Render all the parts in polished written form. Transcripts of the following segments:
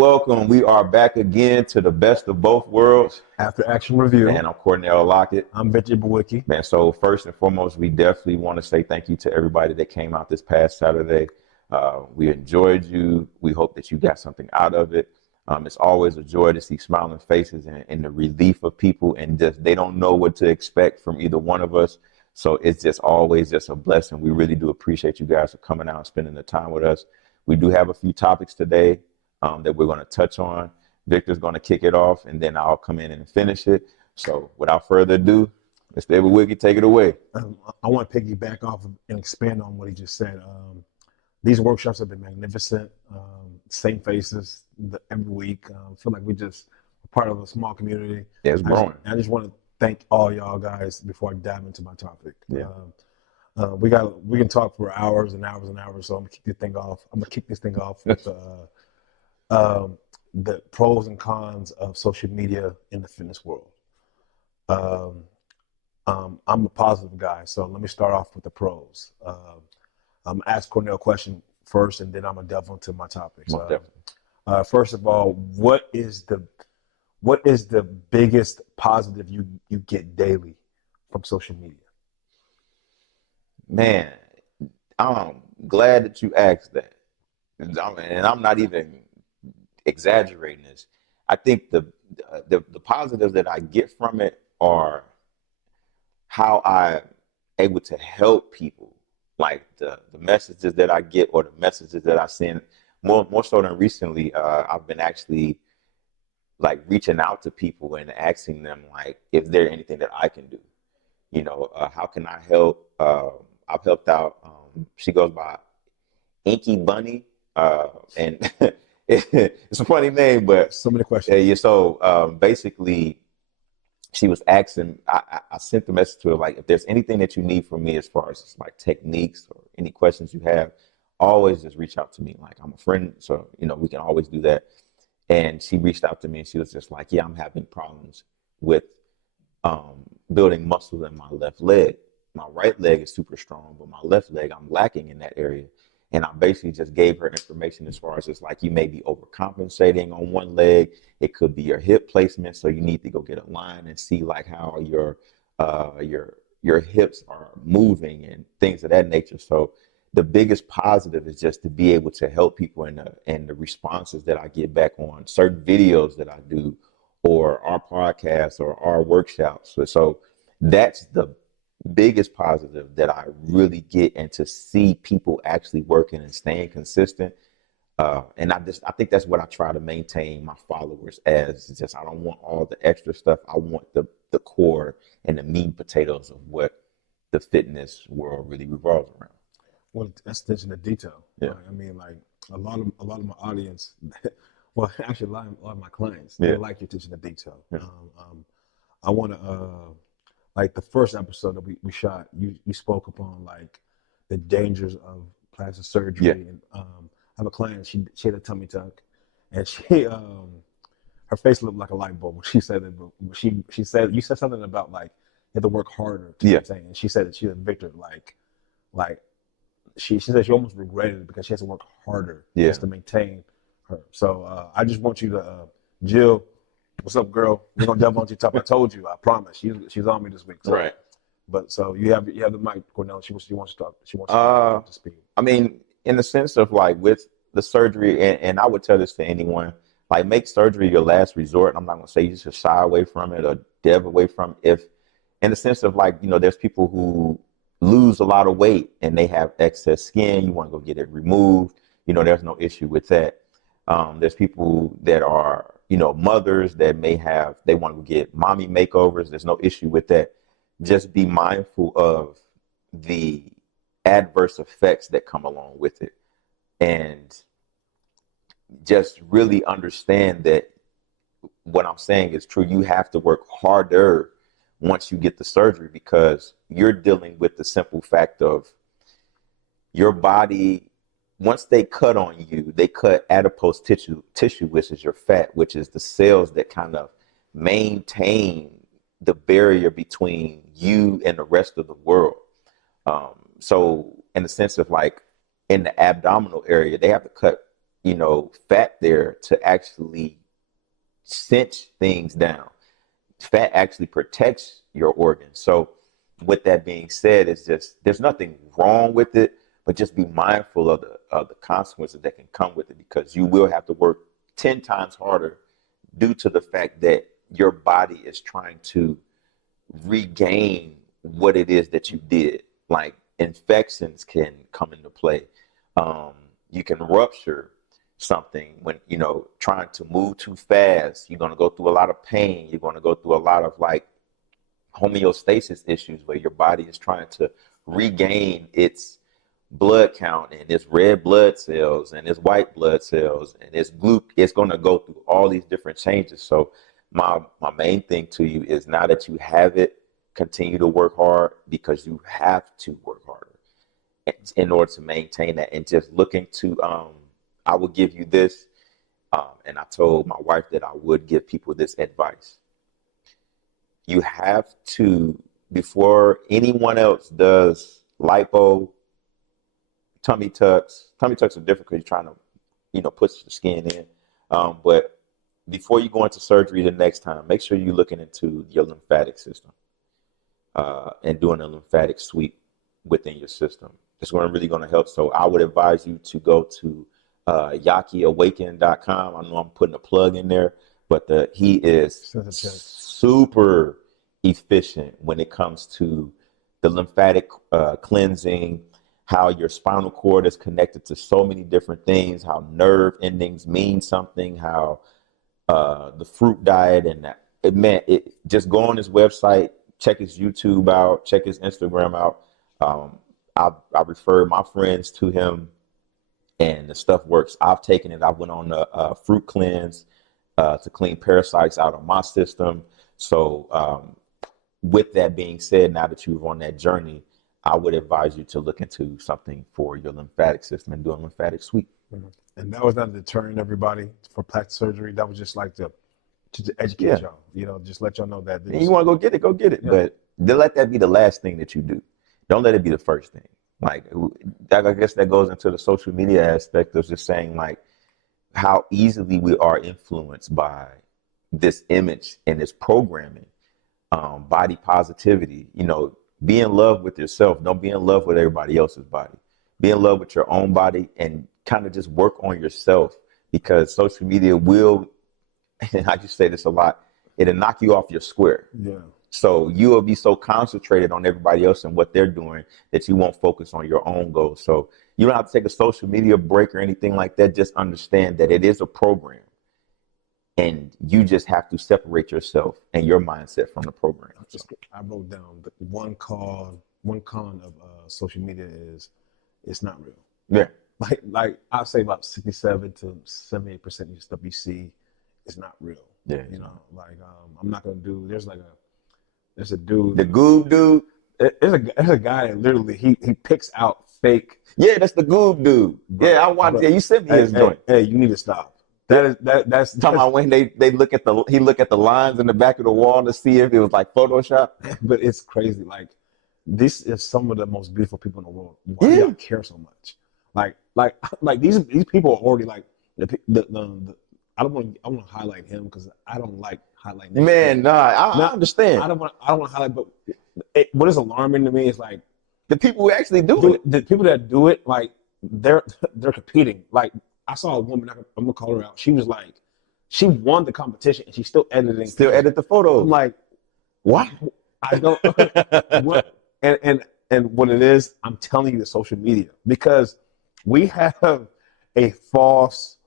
welcome. We are back again to the best of both worlds. After Action Review. And I'm Cornell Lockett. I'm Victor Bawicki. Man, so first and foremost, we definitely want to say thank you to everybody that came out this past Saturday. We enjoyed you. We hope that you got something out of it. It's always a joy to see smiling faces and the relief of people, and just they don't know what to expect from either one of us. So it's just always just a blessing. We really do appreciate you guys for coming out and spending the time with us. We do have a few topics today that we're going to touch on. Victor's going to kick it off, and then I'll come in and finish it. So without further ado, Mr. Bawicki, take it away. I want to piggyback off and expand on what he just said. These workshops have been magnificent. Same faces every week. I feel like we just are part of a small community. Yeah, it's growing. I just want to thank all y'all guys before I dive into my topic. Yeah. We can talk for hours and hours and hours. So I'm gonna kick this thing off with the pros and cons of social media in the fitness world. I'm a positive guy, so let me start off with the pros. I'm gonna ask Cornell a question first, and then I'm gonna delve into my topics. First of all, what is the biggest positive you get daily from social media? Man, I'm glad that you asked that, and I'm not even exaggerating this. I think the positives that I get from it are how I'm able to help people, like the messages that I get or the messages that I send. More so than recently, I've been actually like reaching out to people and asking them like if there's anything that I can do. You know, how can I help? I've helped out. She goes by Inky Bunny, and it's a funny name, but So many questions. yeah. So basically, she was asking. I sent the message to her like, if there's anything that you need from me as far as like techniques or any questions you have, always just reach out to me. Like, I'm a friend, so we can always do that. And she reached out to me and she was just like, yeah, I'm having problems with building muscle in my left leg. My right leg is super strong, but my left leg, I'm lacking in that area. And I basically just gave her information as far as it's like you may be overcompensating on one leg. It could be your hip placement, so you need to go get a line and see like how your hips are moving and things of that nature. So the biggest positive is just to be able to help people, and the responses that I get back on certain videos that I do, or our podcasts or our workshops. So that's the biggest positive that I really get, and to see people actually working and staying consistent. And I think that's what I try to maintain my followers as. Just, I don't want all the extra stuff. I want the core and the meat and potatoes of what the fitness world really revolves around. Well, that's attention to detail. Yeah. Right? I mean, like a lot of my audience, well, actually a lot of my clients, Yeah. they like your attention to detail. Yeah. I want to, like the first episode that we shot, you spoke upon like the dangers of plastic surgery. Yeah. And I have a client, she had a tummy tuck, and she her face looked like a light bulb when she said it. But she said, you said something about like you have to work harder to maintain. And she said Victor, like she said she almost regretted it because she has to work harder just to maintain her. So I just want you to, Jill, what's up, girl? We're gonna delve onto your top. I told you, I promise. She's on me this week. So. Right. But so you have the mic, Cornell. She wants to talk. She wants to talk up to speed. I mean, in the sense of like with the surgery, and I would tell this to anyone, like make surgery your last resort. I'm not gonna say you should shy away from it or delve away from it. If, in the sense of like, there's people who lose a lot of weight and they have excess skin, you want to go get it removed. There's no issue with that. There's people that are, mothers that they want to get mommy makeovers. There's no issue with that. Just be mindful of the adverse effects that come along with it. And just really understand that what I'm saying is true. You have to work harder once you get the surgery, because you're dealing with the simple fact of your body. Once they cut on you, they cut adipose tissue, which is your fat, which is the cells that kind of maintain the barrier between you and the rest of the world. So in the sense of like in the abdominal area, they have to cut fat there to actually cinch things down. Fat actually protects your organs. So with that being said, it's just there's nothing wrong with it, but just be mindful of the consequences that can come with it, because you will have to work 10 times harder due to the fact that your body is trying to regain what it is that you did. Like infections can come into play. Um, you can rupture something when trying to move too fast. You're going to go through a lot of pain. You're going to go through a lot of like homeostasis issues where your body is trying to regain its blood count and its red blood cells and its white blood cells and it's going to go through all these different changes. So my main thing to you is, now that you have it, continue to work hard, because you have to work harder in order to maintain that. And just looking to I would give you this, and I told my wife that I would give people this advice. You have to, before anyone else does lipo, tummy tucks are different because you're trying to put the skin in. But before you go into surgery the next time, make sure you're looking into your lymphatic system and doing a lymphatic sweep within your system. It's really going to help. So I would advise you to go to yakiawaken.com. I know I'm putting a plug in there, but he is super efficient when it comes to the lymphatic cleansing, how your spinal cord is connected to so many different things, how nerve endings mean something, how the fruit diet, and that just go on his website, check his YouTube out, check his Instagram out. I refer my friends to him, and the stuff works. I've taken it. I went on a fruit cleanse to clean parasites out of my system. So with that being said, now that you're on that journey, I would advise you to look into something for your lymphatic system and do a lymphatic sweep. Mm-hmm. And that was not deterring everybody for plastic surgery. That was just like to educate y'all, just let y'all know that. And you want to go get it. Yeah. But let that be the last thing that you do. Don't let it be the first thing. Like, I guess that goes into the social media aspect of just saying, like, how easily we are influenced by this image and this programming, body positivity. Be in love with yourself. Don't be in love with everybody else's body. Be in love with your own body and kind of just work on yourself, because social media will, and I just say this a lot, it'll knock you off your square. Yeah. So you will be so concentrated on everybody else and what they're doing that you won't focus on your own goals. So you don't have to take a social media break or anything like that. Just understand that it is a program, and you just have to separate yourself and your mindset from the program. I wrote down that one con of social media is it's not real. Yeah. Like I'll say about 67 to 78% of the stuff you see is not real. Yeah. I'm not gonna do. There's a dude. The Goob dude. There's a guy that literally he picks out fake. Yeah, that's the Goob dude. Bro, yeah, I watched. Yeah, you sent me his joint. Hey, you need to stop. That's talking about when they look at the lines in the back of the wall to see if it was like Photoshop. But it's crazy. Like, this is some of the most beautiful people in the world. Why do y'all care so much? Like these people are already like the I want to highlight him because I don't like highlighting him. Man, I understand. I don't want to highlight, but what is alarming to me is like the people who actually do it. The people that do it, like they're competing. Like, I saw a woman, I'm gonna call her out. She was like, she won the competition and she's still editing. Still edit the photos. I'm like, what? I don't. What? And what it is, I'm telling you, the social media, because we have a false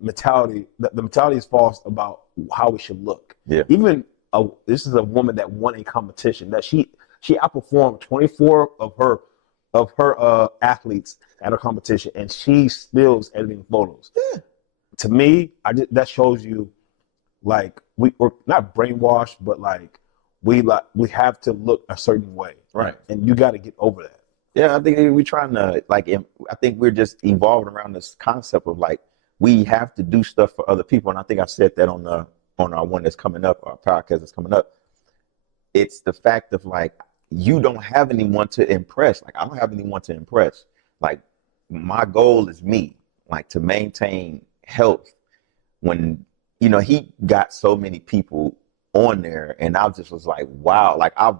mentality. The mentality is false about how we should look. Yeah. Even this is a woman that won a competition that she outperformed 24 of her athletes at a competition, and she still is editing photos. Yeah. To me, that shows you, like, we're not brainwashed, but like we have to look a certain way, right? And you got to get over that. Yeah, I think we're trying to I think we're just evolving around this concept of like we have to do stuff for other people, and I think I said that on our one that's coming up, our podcast that's coming up. It's the fact of like, you don't have anyone to impress. Like, I don't have anyone to impress. Like, my goal is me. like to maintain health when, he got so many people on there, and I just was like, wow. Like I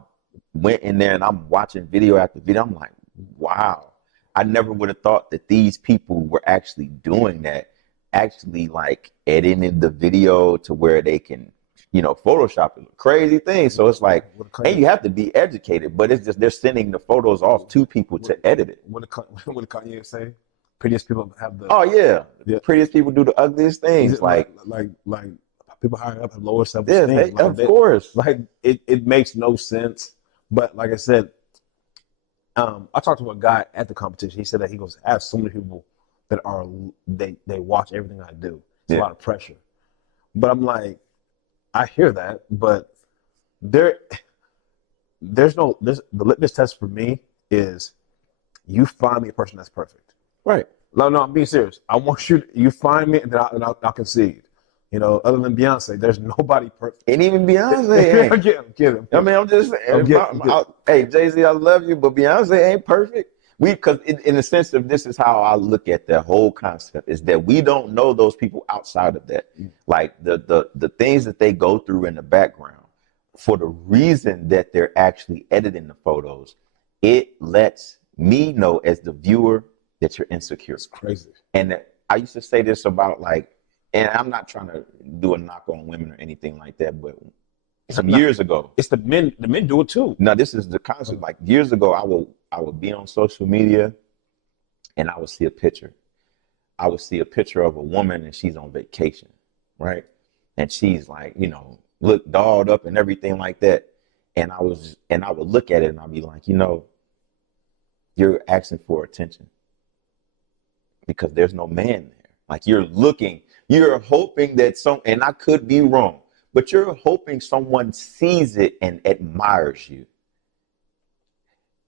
went in there and I'm watching video after video. I'm like, wow. I never would have thought that these people were actually doing that, actually like editing the video to where they can, Photoshop is a crazy thing. So it's like, and you have to be educated, but it's just they're sending the photos off to people to edit it. What did Kanye say? Prettiest people have the. Oh yeah, the prettiest people do the ugliest things. Like people higher up have lower self-esteem. Yeah, of course. Like it makes no sense. But like I said, I talked to a guy at the competition. He said that he goes, I have so many people that they watch everything I do. It's a lot of pressure. But I'm like, I hear that, but the litmus test for me is you find me a person that's perfect. Right. No, I'm being serious. I want you find me, and I'll concede. Other than Beyonce, there's nobody perfect. And even Beyonce ain't. Get him. I mean, I'm just saying. Hey, Jay-Z, I love you, but Beyonce ain't perfect. Because in the sense of this is how I look at the whole concept, is that we don't know those people outside of that. Like the things that they go through in the background for the reason that they're actually editing the photos, it lets me know as the viewer that you're insecure. It's crazy. And I used to say this about and I'm not trying to do a knock on women or anything like that, but years ago. It's the men do it too. No, this is the concept. Like years ago, I would be on social media and I would see a picture. I would see a picture of a woman and she's on vacation, right? And she's like, look dolled up and everything like that. And I would look at it and I'd be like, you're asking for attention because there's no man there. Like you're hoping that and I could be wrong, but you're hoping someone sees it and admires you.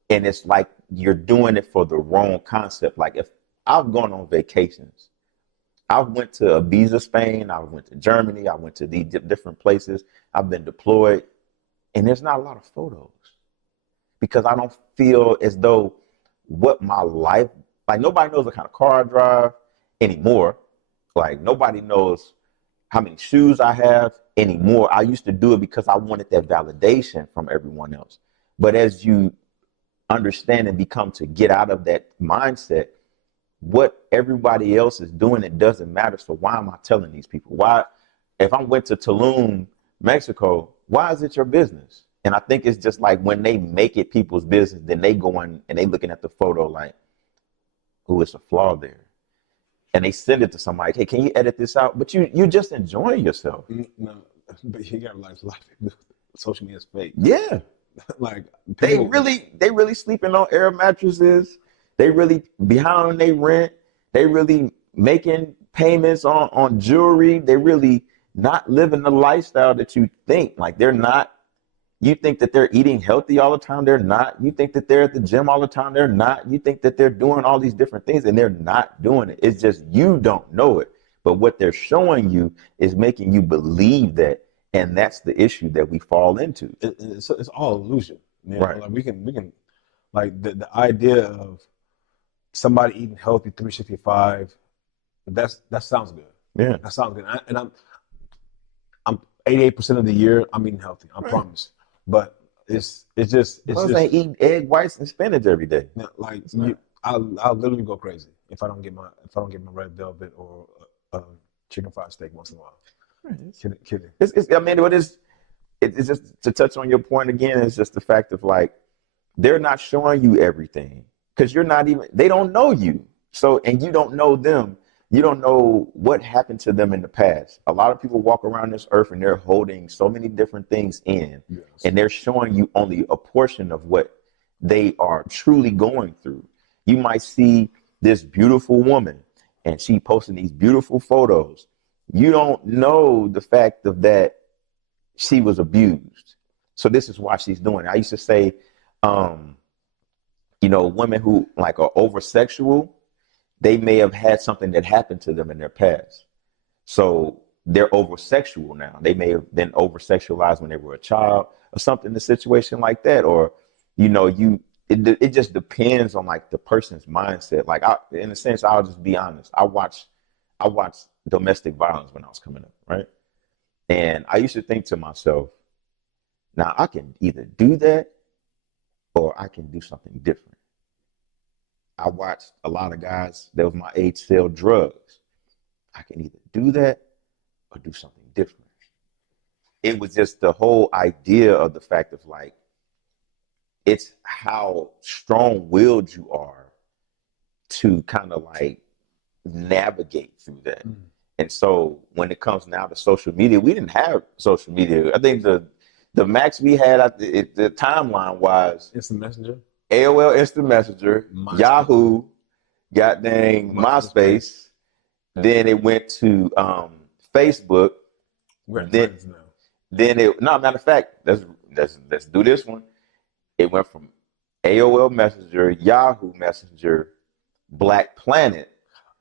And it's like you're doing it for the wrong concept. Like if I've gone on vacations, I went to Ibiza, Spain, I went to Germany, I went to these different places, I've been deployed, and there's not a lot of photos because I don't feel as though what my life, like nobody knows what kind of car I drive anymore. Like nobody knows how many shoes I have anymore. I used to do it because I wanted that validation from everyone else. But as you understand and become to get out of that mindset, what everybody else is doing, it doesn't matter. So why am I telling these people? Why, if I went to Tulum, Mexico, why is it your business? And I think it's just like when they make it people's business, then they go in and they looking at the photo like, oh, it's a flaw there. And they send it to somebody, hey, can you edit this out? But you're just enjoying yourself. No, but you gotta realize a lot of social media is fake. Yeah. Like people, they really sleeping on air mattresses. They really behind on their rent. They really making payments on jewelry. They really not living the lifestyle that you think. Like they're not. You think that they're eating healthy all the time. They're not. You think that they're at the gym all the time. They're not. You think that they're doing all these different things and they're not doing it. It's just you don't know it. But what they're showing you is making you believe that. And that's the issue that we fall into. It's all illusion. Right. Like we can like the idea of somebody eating healthy 365, that sounds good. Yeah. That sounds good. And I'm 88% of the year I'm eating healthy. I promise. But it's just I eat egg whites and spinach every day. Like I'll literally go crazy if I don't get my red velvet or chicken fried steak once in a while. Kidding. It's just to touch on your point again. It's just the fact of like they're not showing you everything because they don't know you. So and you don't know them. You don't know what happened to them in the past. A lot of people walk around this earth and they're holding so many different things in, and they're showing you only a portion of what they are truly going through. You might see this beautiful woman and she posting these beautiful photos. You don't know the fact of that she was abused. So this is why she's doing it. I used to say, women who like are over sexual, they may have had something that happened to them in their past. So they're over sexual now. They may have been over sexualized when they were a child or something, a situation like that. Or, you it just depends on like the person's mindset. Like in a sense, I'll just be honest. I watched domestic violence when I was coming up, right? And I used to think to myself, now I can either do that or I can do something different. I watched a lot of guys that was my age sell drugs. I can either do that or do something different. It was just the whole idea of the fact of like, it's how strong-willed you are to kind of like navigate through that. And so when it comes now to social media, we didn't have social media. I think the max we had at the timeline was Instant Messenger, AOL Instant Messenger, MySpace. Yahoo, got dang MySpace. Then it went to Facebook. We're Then, friends now. then it no matter of fact, let's do this one. It went from AOL Messenger, Yahoo Messenger, Black Planet,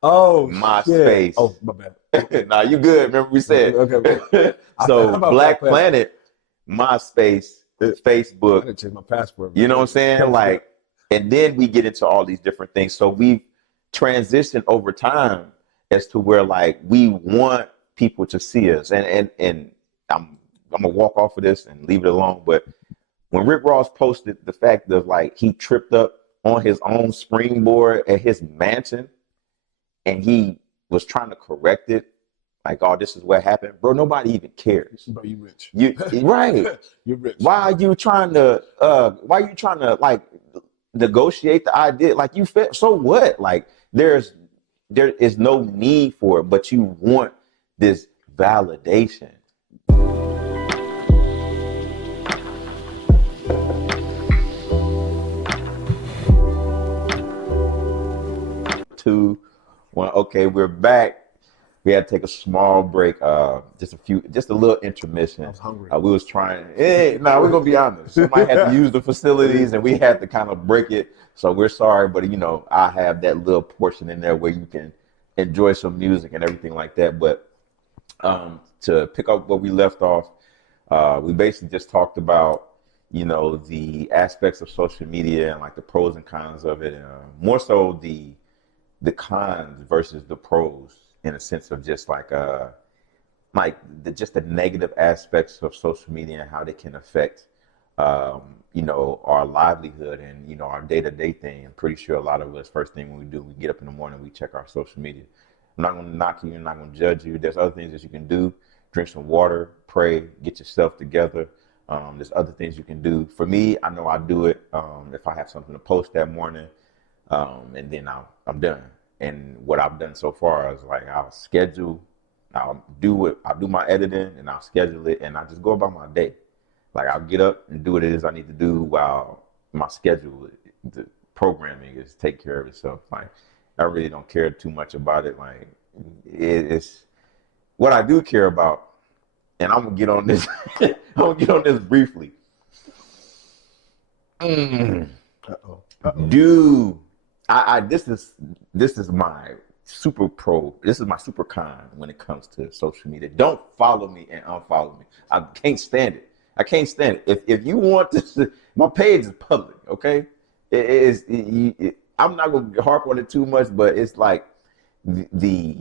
Oh, MySpace. shit. Oh, my bad. Nah, you good. Remember we said. Okay. So Black Planet, MySpace, I Facebook. didn't change my passport. You know what I'm saying? Like, and then we get into all these different things. So we've transitioned over time as to where like we want people to see us. And I'm gonna walk off of this and leave it alone. But when Rick Ross posted the fact of like he tripped up on his own springboard at his mansion and he was trying to correct it, like, oh, this is what happened, bro. Nobody even cares. Bro, you rich. You right? You're rich. Why are you trying to? Like negotiate the idea? Like you feel so what? Like there is no need for it, but you want this validation. Two, one. Okay, we're back. We had to take a small break, just a little intermission. I was hungry. We was trying. We're gonna be honest. Somebody had to use the facilities, and we had to kind of break it. So we're sorry, but I have that little portion in there where you can enjoy some music and everything like that. But to pick up where we left off, we basically just talked about the aspects of social media and like the pros and cons of it, and more so the cons versus the pros, in a sense of just like just the negative aspects of social media and how they can affect our livelihood and our day-to-day thing. I'm pretty sure a lot of us, first thing when we do, we get up in the morning, we check our social media. I'm not going to knock you, I'm not going to judge you. There's other things that you can do. Drink some water, pray, get yourself together. There's other things you can do. For me, I know I do it if I have something to post that morning, and then I'm done. And what I've done so far is like I'll do my editing and I'll schedule it and I just go about my day. Like I'll get up and do what it is I need to do while my schedule, the programming is take care of itself. Like I really don't care too much about it. Like it's what I do care about, and I'm gonna get on this. I'm gonna get on this briefly. Dude. This is my super pro. This is my super con when it comes to social media. Don't follow me and unfollow me. I can't stand it. I can't stand it. If you want to, my page is public. Okay, I'm not gonna harp on it too much, but it's like the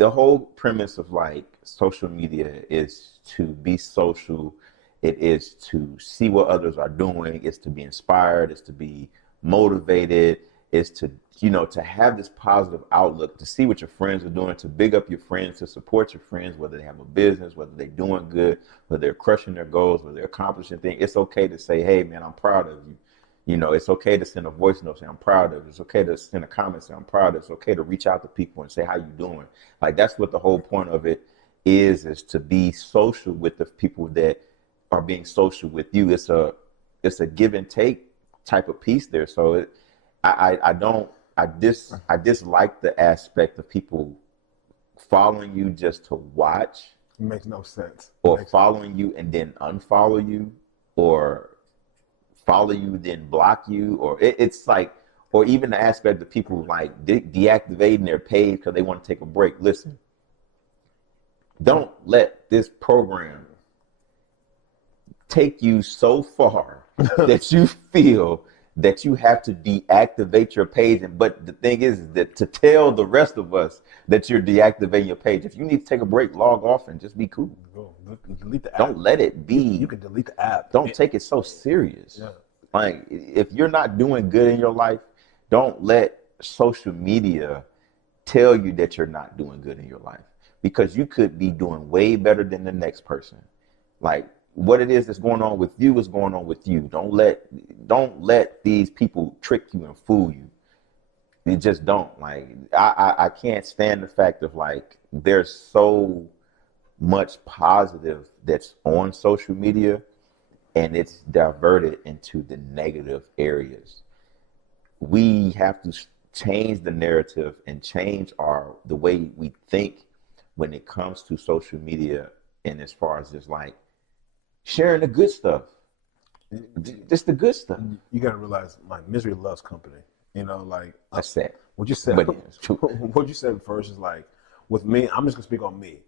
whole premise of like social media is to be social. It is to see what others are doing. It's to be inspired. It's to be motivated. Is to to have this positive outlook, to see what your friends are doing, to big up your friends, to support your friends, whether they have a business, whether they're doing good, whether they're crushing their goals, whether they're accomplishing things. It's okay to say, hey man, I'm proud of you. It's okay to send a voice note, say I'm proud of you. It's okay to send a comment, say I'm proud of you. It's okay to reach out to people and say how you doing. Like that's what the whole point of it is to be social with the people that are being social with you. It's a give and take type of piece there. So I dislike the aspect of people following you just to watch. It makes no sense. Or following you and then unfollow you, or follow you then block you, or it's like, or even the aspect of people like deactivating their page because they want to take a break. Listen, don't let this program take you so far that you feel that you have to deactivate your page. But the thing is that to tell the rest of us that you're deactivating your page, if you need to take a break, log off and just be cool. Delete the app. Don't let it be. You can delete the app. Don't take it so serious. Yeah. Like, if you're not doing good in your life, don't let social media tell you that you're not doing good in your life, because you could be doing way better than the next person. Like, what it is that's going on with you is going on with you. Don't let these people trick you and fool you. You just don't. Like, I can't stand the fact of, like, there's so much positive that's on social media and it's diverted into the negative areas. We have to change the narrative and change the way we think when it comes to social media, and as far as just like sharing the good stuff, just the good stuff. You got to realize, like, misery loves company. You know, like, That's sad. what you said. But yeah, it's true. What you said first is, like, with me, I'm just gonna speak on me.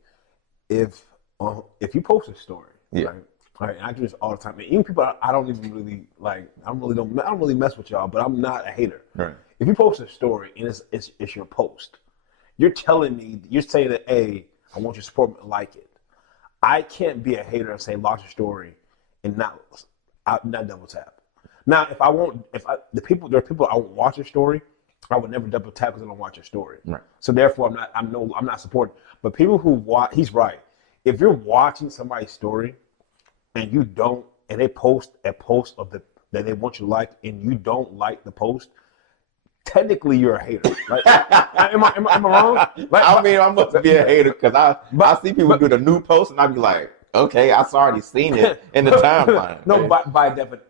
If you post a story, Yeah. right, I do this all the time. And even people I don't even really like, I don't really mess with y'all, but I'm not a hater. Right. If you post a story and it's your post, you're telling me, you're saying that, hey, I want you to support me and like it. I can't be a hater and say watch a story and not double tap. Now, there are people I won't watch a story, I would never double tap because I don't watch a story. Right. So therefore, I'm not supporting. But people who watch, he's right. If you're watching somebody's story and you don't, and they post a post that they want you to like, and you don't like the post, technically you're a hater. Right? am I wrong? Like, I mean, I must be a hater because I see people do the new post and I be like, okay, I've already seen it in the timeline. No,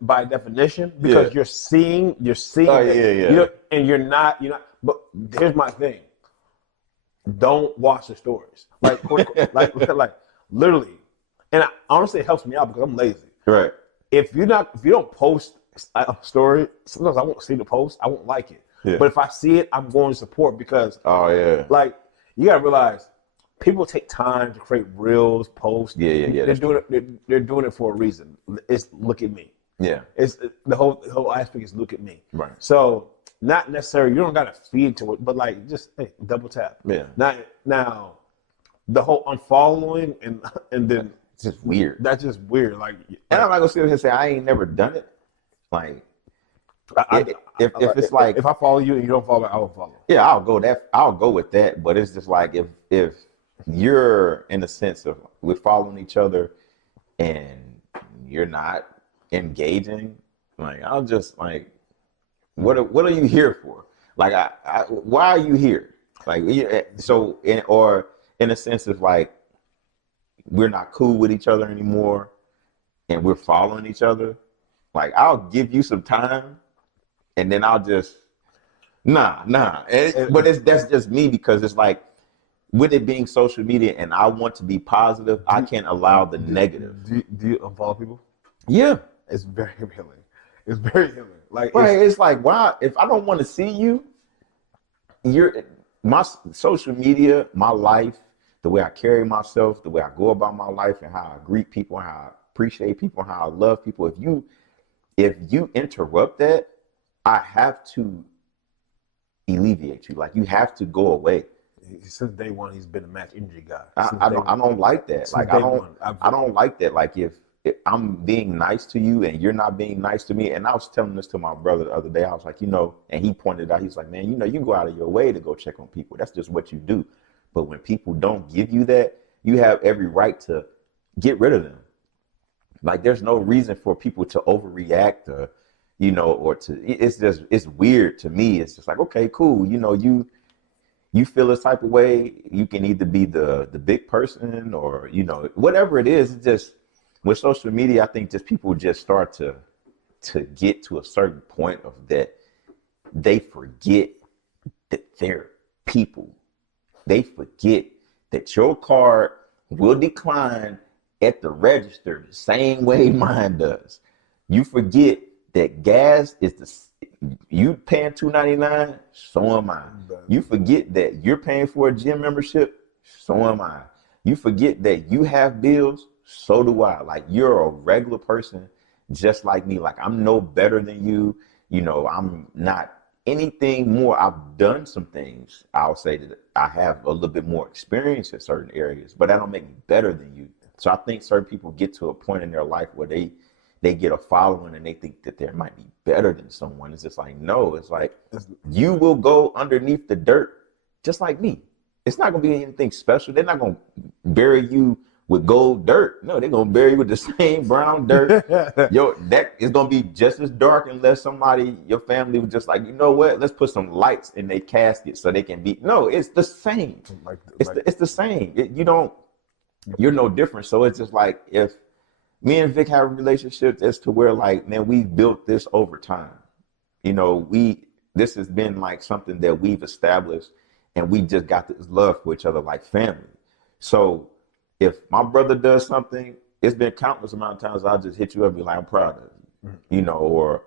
by definition, because you're seeing. Oh, yeah. You know, and you're not. But here's my thing: don't watch the stories. Like literally, and honestly, it helps me out because I'm lazy. Right. If you don't post a story, sometimes I won't see the post. I won't like it. Yeah. But if I see it, I'm going to support because. Oh yeah. Like, you gotta realize, people take time to create reels, posts. Yeah. They're doing it for a reason. It's look at me. Yeah. It's the whole aspect is look at me. Right. So not necessarily, you don't gotta feed to it, but like just double tap. Yeah. Now the whole unfollowing and then It's just weird. that's just weird. Like, And I'm not gonna sit here and say I ain't never done it. Like, if it's like, if I follow you and you don't follow me, I will follow. yeah, I'll go with that. But it's just like, if you're in the sense of we're following each other and you're not engaging, like, I'll just like, what are you here for? Like, why are you here? Like, so in a sense of like, we're not cool with each other anymore and we're following each other. Like, I'll give you some time and then I'll just, nah. But that's just me, because it's like, with it being social media and I want to be positive, I can't allow the negative. Do you unfollow people? Yeah. It's very healing. It's very healing. Like, Right. It's like, why? If I don't want to see you, my social media, my life, the way I carry myself, the way I go about my life, and how I greet people, how I appreciate people, how I love people. If you interrupt that, I have to alleviate you. Like, you have to go away. Since day one, he's been a match energy guy. I don't like that. Like, I don't like that. Like, if I'm being nice to you and you're not being nice to me. And I was telling this to my brother the other day. I was like, and he pointed out, he's like, man, you go out of your way to go check on people. That's just what you do. But when people don't give you that, you have every right to get rid of them. Like, there's no reason for people to overreact or it's weird to me. It's just like, okay, cool. You feel this type of way. You can either be the big person or, whatever it is. It's just, with social media, I think just people just start to get to a certain point of that they forget that they're people. They forget that your card will decline at the register the same way mine does. You forget that gas is you paying $2.99, so am I. You forget that you're paying for a gym membership, so am I. You forget that you have bills, so do I. Like, you're a regular person just like me. Like, I'm no better than you. I'm not anything more. I've done some things. I'll say that I have a little bit more experience in certain areas, but that don't make me better than you. So I think certain people get to a point in their life where they get a following and they think that they might be better than someone. It's just like, no, it's like you will go underneath the dirt just like me. It's not going to be anything special. They're not going to bury you with gold dirt. No, they're going to bury you with the same brown dirt. That is going to be just as dark unless your family was just like, you know what? Let's put some lights in their casket so they can be. No, it's the same. It's the same. You're no different. So it's just like if me and Vic have a relationship as to where like, man, we've built this over time. This has been like something that we've established and we just got this love for each other like family. So if my brother does something, it's been countless amount of times I'll just hit you up and be like, I'm proud of you, or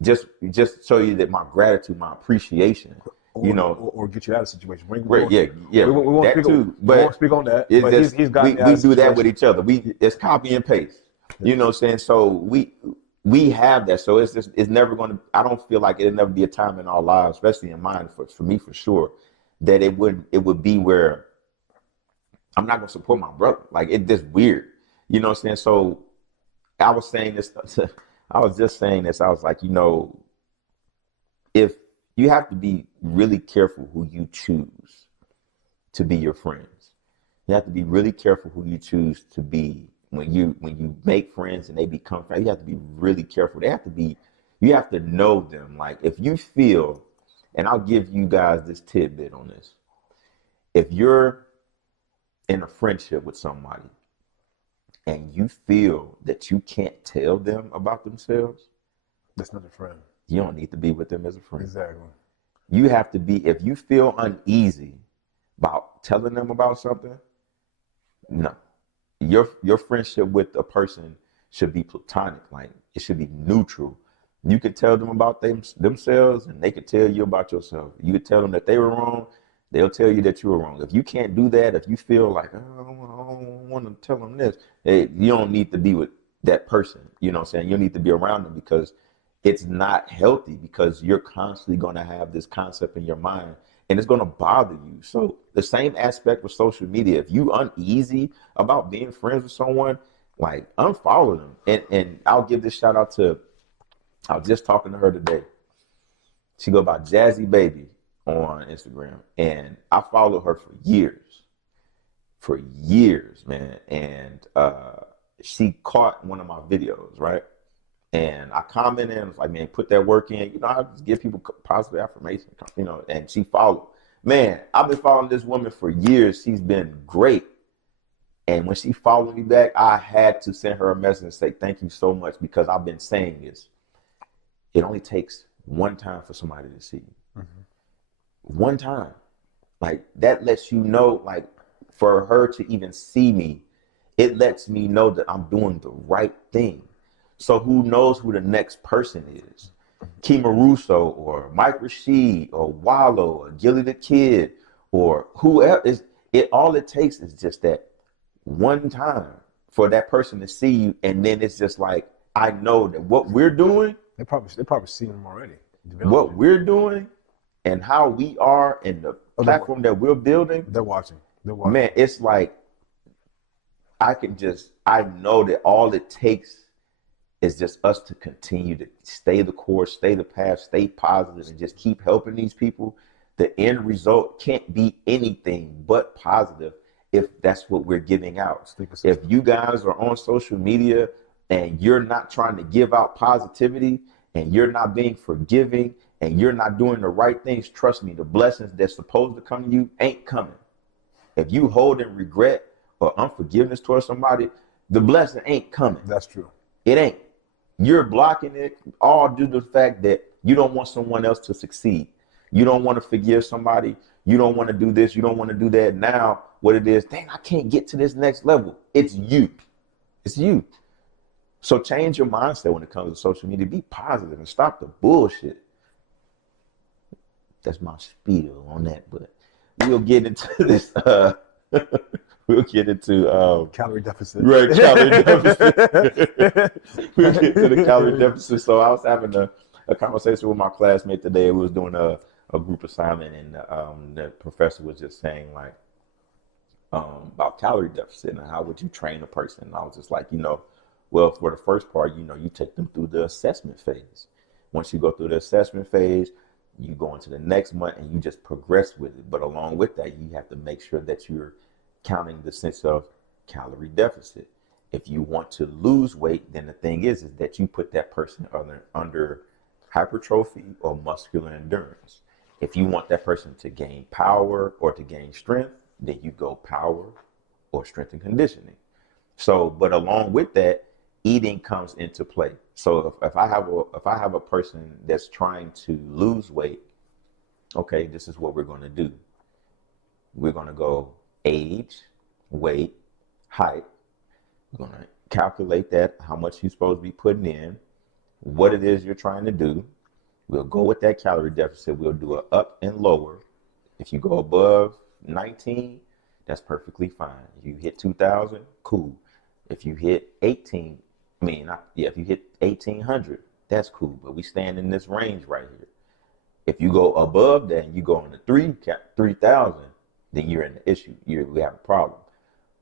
just show you that my gratitude, my appreciation, or get you out of the situation. We won't speak on that. But he's got we do that with each other. It's copy and paste. You know what I'm saying? So we have that. So it's never going to. I don't feel like it'll never be a time in our lives, especially in mine, for me for sure, that it would be where I'm not gonna support my brother. Like it's just weird. You know what I'm saying? So I was saying this. I was just saying this. I was like, if you have to be really careful who you choose to be your friends. You have to be really careful who you choose to be when you make friends and they become friends. You have to be really careful. You have to know them. Like if you feel, and I'll give you guys this tidbit on this. If you're in a friendship with somebody and you feel that you can't tell them about themselves, that's not a friend. You don't need to be with them as a friend. Exactly. You have to be, if you feel uneasy about telling them about something, no. Your friendship with a person should be platonic. Like it should be neutral. You could tell them about themselves and they could tell you about yourself. You could tell them that they were wrong. They'll tell you that you were wrong. If you can't do that, if you feel like, oh, I don't want to tell them this, you don't need to be with that person. You know what I'm saying? You need to be around them because it's not healthy, because you're constantly going to have this concept in your mind and it's going to bother you. So the same aspect with social media, if you uneasy about being friends with someone, like unfollow them. And I'll give this shout out to, I was just talking to her today. She go by Jazzy Baby on Instagram, and I followed her for years, man. And she caught one of my videos, right? And I commented and was like, man, put that work in. I just give people positive affirmation, and she followed. Man, I've been following this woman for years. She's been great. And when she followed me back, I had to send her a message and say, thank you so much, because I've been saying this. It only takes one time for somebody to see you. Mm-hmm. One time. Like that lets you know, like for her to even see me, it lets me know that I'm doing the right thing. So who knows who the next person is? Kima Russo or Mike Rashid or Wallow or Gilly the Kid or whoever. All it takes is just that one time for that person to see you, and then it's just like, I know that what we're doing, they probably seen them already. What we're doing and how we are and the platform that we're building, they're watching. Man, it's like I know that all it takes is just us to continue to stay the course, stay the path, stay positive, and just keep helping these people. The end result can't be anything but positive if that's what we're giving out. If you guys are on social media and you're not trying to give out positivity and you're not being forgiving and you're not doing the right things, trust me, the blessings that's supposed to come to you ain't coming. If you hold in regret or unforgiveness towards somebody, the blessing ain't coming. That's true. It ain't. You're blocking it all due to the fact that you don't want someone else to succeed. You don't want to forgive somebody. You don't want to do this. You don't want to do that. Now, what it is, dang, I can't get to this next level. It's you. It's you. So change your mindset when it comes to social media. Be positive and stop the bullshit. That's my spiel on that, but we'll get into this. We'll get into calorie deficit. Right, calorie deficit. We'll get to the calorie deficit. So I was having a conversation with my classmate today. We was doing a group assignment, and the professor was just saying like about calorie deficit and how would you train a person. And I was just like, well, for the first part, you take them through the assessment phase. Once you go through the assessment phase, you go into the next month and you just progress with it. But along with that, you have to make sure that you're counting the sense of calorie deficit. If you want to lose weight, then the thing is that you put that person under hypertrophy or muscular endurance. If you want that person to gain power or to gain strength, then you go power or strength and conditioning. So, but along with that, eating comes into play. So if I have a person that's trying to lose weight, okay, this is what we're going to do. We're going to go age, weight, height. We're going to calculate that, how much you're supposed to be putting in, what it is you're trying to do. We'll go with that calorie deficit. We'll do a up and lower. If you go above 19, that's perfectly fine. If you hit 2,000, cool. If you hit 18, if you hit 1,800, that's cool. But we stand in this range right here. If you go above that and you go on the 3,000, then you're in the issue. We have a problem.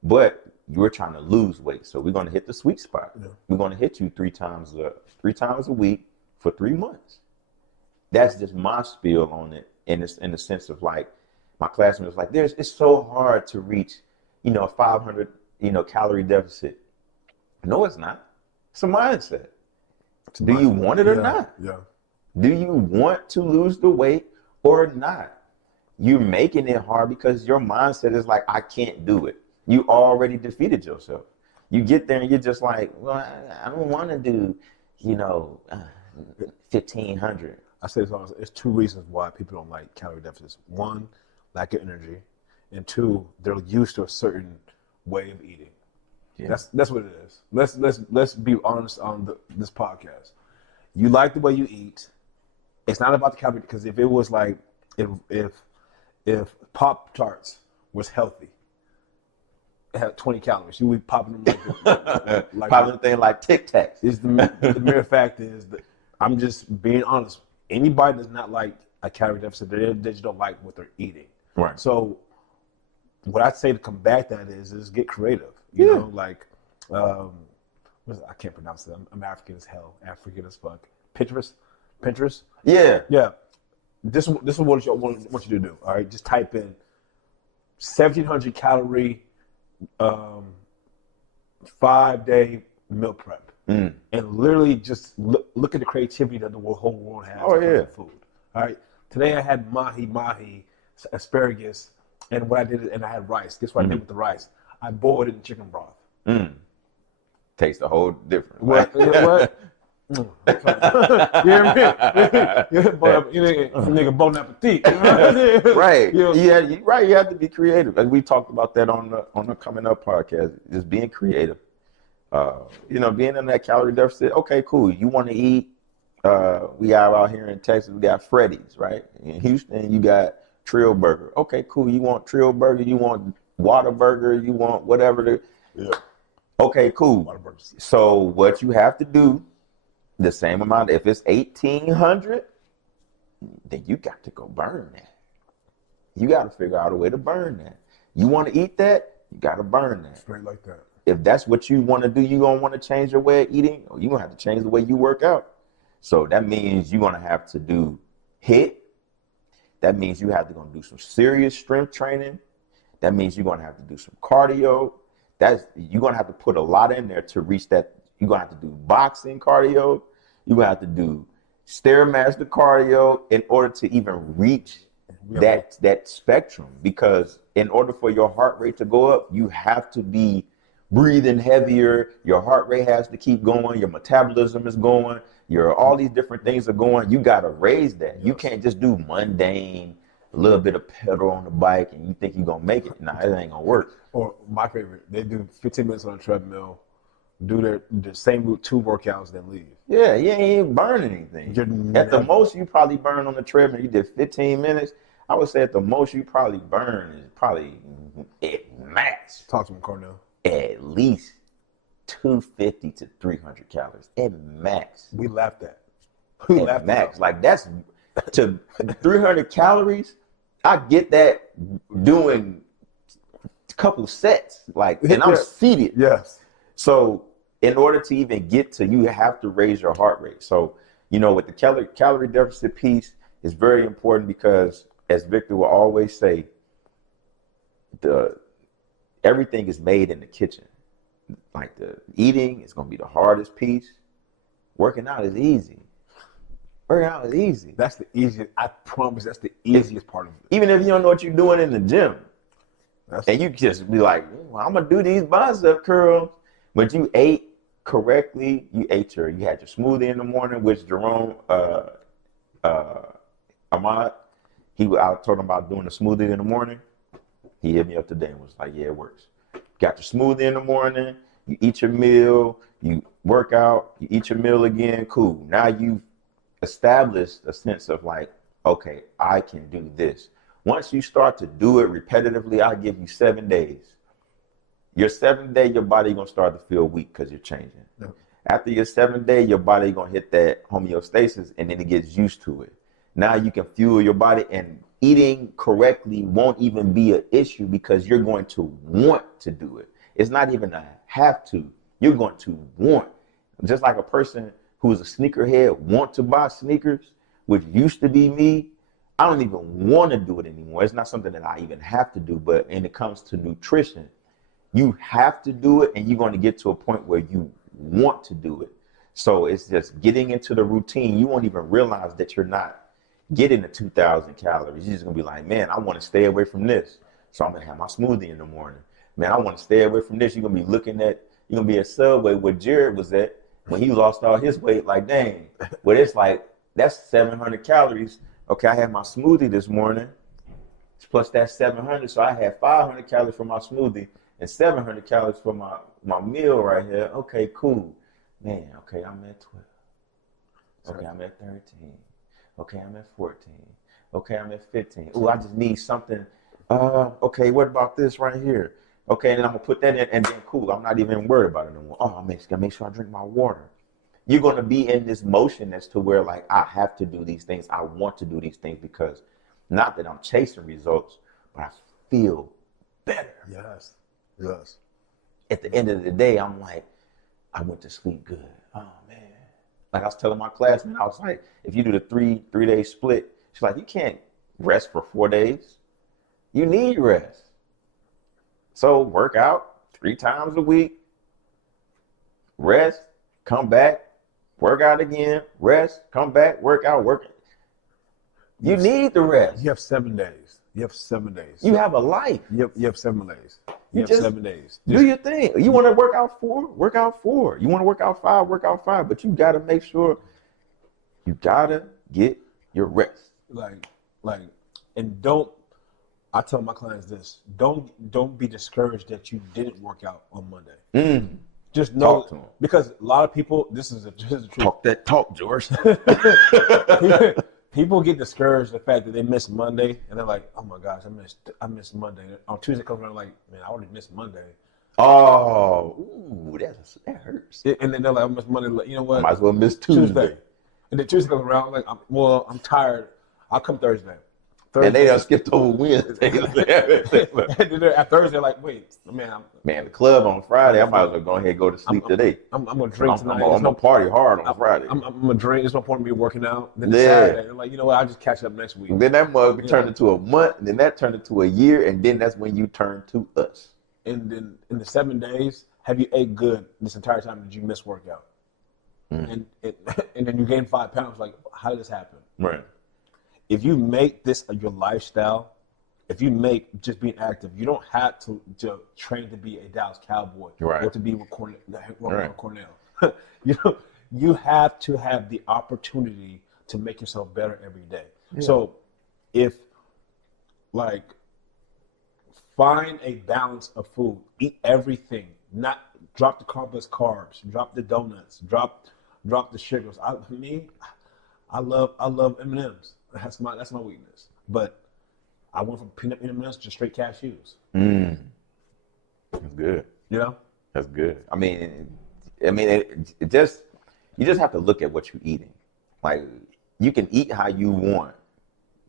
But you're trying to lose weight, so we're going to hit the sweet spot. Yeah. We're going to hit you three times a week for 3 months. That's just my spiel on it, in the sense of like my classmate was like, it's so hard to reach, 500, calorie deficit. No, it's not. It's a mindset. Do you want it or not? Yeah. Do you want to lose the weight or not? You're making it hard because your mindset is like, I can't do it. You already defeated yourself. You get there and you're just like, well, I don't want to do, 1,500. I say there's 2 reasons why people don't like calorie deficits. 1, lack of energy, and 2, they're used to a certain way of eating. Yeah. That's what it is. Let's be honest on this podcast. You like the way you eat. It's not about the calorie, because if it was like if Pop-Tarts was healthy, it had 20 calories, you would be popping them like popping a thing like Tic Tacs. The mere fact is that I'm just being honest. Anybody does not like a calorie deficit, they just don't like what they're eating. Right. So what I'd say to combat that is get creative. You know, like I can't pronounce it. I'm African as hell. African as fuck. Pinterest. Yeah. Yeah. This is what I want you to do. All right. Just type in 1,700 calorie 5-day meal prep. And literally just look at the creativity that the whole world has. Oh, yeah. Food. All right. Today I had mahi, asparagus, and what I did, and I had rice. Guess what I did with the rice? I boiled it in chicken broth. Tastes a whole different. What? You hear me? Nigga, bon appetit. Right. Right. You have to be creative. And we talked about that on the Coming Up podcast. Just being creative. Being in that calorie deficit. Okay, cool. You want to eat? We have out here in Texas, we got Freddy's, right? In Houston, you got Trill Burger. Okay, cool. You want Trill Burger? You want Whataburger? You want whatever? Yeah. Okay, cool. So what you have to do, the same amount. If it's 1,800, then you got to go burn that. You got to figure out a way to burn that. You want to eat that? You got to burn that. Straight like that. If that's what you want to do, you're going to want to change your way of eating, or you're going to have to change the way you work out. So that means you're going to have to do HIIT. That means you have to go do some serious strength training. That means you're going to have to do some cardio. You're going to have to put a lot in there to reach that. You're going to have to do boxing cardio. You're going to have to do Stairmaster cardio in order to even reach that spectrum. Because in order for your heart rate to go up, you have to be breathing heavier. Your heart rate has to keep going. Your metabolism is going. All these different things are going. You got to raise that. Yes. You can't just do mundane, a little bit of pedal on the bike, and you think you're going to make it. Nah, it ain't going to work. Or my favorite, they do 15 minutes on a treadmill, do the same 2 workouts, then leave. Yeah, you ain't burning anything. At the most, you probably burn on the treadmill. You did 15 minutes. I would say at the most you probably burn is probably at max. Talk to me, Cornell. At least 250 to 300 calories at max. We laughed at. at max. Like that's to 300 calories. I get that doing a couple sets, like, and I'm seated. Yes. So in order to even get to, you have to raise your heart rate. So, you know, with the calorie deficit piece is very important because, as Victor will always say, everything is made in the kitchen. Like the eating is going to be the hardest piece. Working out is easy. Working out is easy. That's the easiest. I promise that's the easiest part of it. Even if you don't know what you're doing in the gym. And you just be like, well, I'm going to do these bicep curls. But you ate correctly. You had your smoothie in the morning, which Jerome Ahmad, I told him about doing a smoothie in the morning. He hit me up today and was like, yeah, it works. Got your smoothie in the morning. You eat your meal. You work out. You eat your meal again. Cool. Now you've established a sense of like, okay, I can do this. Once you start to do it repetitively, I'll give you 7 days. Your 7th day, your body going to start to feel weak because you're changing. Yeah. After your 7th day, your body going to hit that homeostasis and then it gets used to it. Now you can fuel your body, and eating correctly won't even be an issue because you're going to want to do it. It's not even a have to. You're going to want. Just like a person who's a sneakerhead want to buy sneakers, which used to be me, I don't even want to do it anymore. It's not something that I even have to do. But when it comes to nutrition, you have to do it, and you're going to get to a point where you want to do it. So it's just getting into the routine. You won't even realize that you're not getting the 2,000 calories. You're just going to be like, man, I want to stay away from this. So I'm going to have my smoothie in the morning. Man, I want to stay away from this. You're going to be you're going to be at Subway where Jared was at when he lost all his weight. Like, dang. But it's like, that's 700 calories. Okay, I had my smoothie this morning. Plus that's 700. So I had 500 calories for my smoothie and 700 calories for my meal right here. Okay, cool. Man, okay, I'm at 12. Okay, I'm at 13. Okay, I'm at 14. Okay, I'm at 15. Oh, I just need something. Okay, what about this right here? Okay, and then I'm going to put that in, and then cool. I'm not even worried about it anymore. Oh, I'm going to make sure I drink my water. You're going to be in this motion as to where, like, I have to do these things. I want to do these things because not that I'm chasing results, but I feel better. Yes, yes. At the end of the day, I'm like, I went to sleep good. Oh, man. Like I was telling my classmate, I was like, if you do the three-day split, she's like, you can't rest for 4 days. You need rest. So work out 3 times a week, rest, come back, work out again, rest, come back, work out, work. You need the rest. You have 7 days. You have 7 days. You have a life. You have 7 days. You have 7 days. Do your thing. You want to work out 4? Work out 4. You want to work out 5? Work out 5. But you got to make sure you got to get your rest. And don't, I tell my clients this, don't be discouraged that you didn't work out on Monday. Just know, talk to them. Because a lot of people, this is the truth. Talk that talk, George. People get discouraged the fact that they miss Monday, and they're like, "Oh my gosh, I missed Monday." On Tuesday comes around, like, "Man, I already missed Monday." Oh, ooh, that hurts. And then they're like, "I missed Monday." Like, you know what? I might as well miss Tuesday. And then Tuesday comes around, like, I'm tired. I'll come Thursday. And they done skipped over Wednesday. And then at Thursday, like, wait, man, the club on Friday. I might as well go ahead and go to sleep today. I'm gonna drink tonight. I'm gonna party hard on Friday. I'm gonna drink. There's no point in me working out. Then Saturday, they're like, you know what? I'll just catch up next week. And then that mug turned into a month, and then that turned into a year, and then that's when you turn to us. And then in the 7 days, have you ate good this entire time? Did you miss workout? And then you gained 5 pounds. Like, how did this happen? Right. If you make this your lifestyle, if you make just being active, you don't have to train to be a Dallas Cowboy or to be with Cornell. You have to have the opportunity to make yourself better every day. Yeah. So if, find a balance of food, eat everything, not drop the complex carbs, drop the donuts, drop the sugars. I love M&Ms. That's my weakness. But I went from peanut M&Ms to straight cashews. That's good. You know? That's good. I mean, you just have to look at what you're eating. Like, you can eat how you want.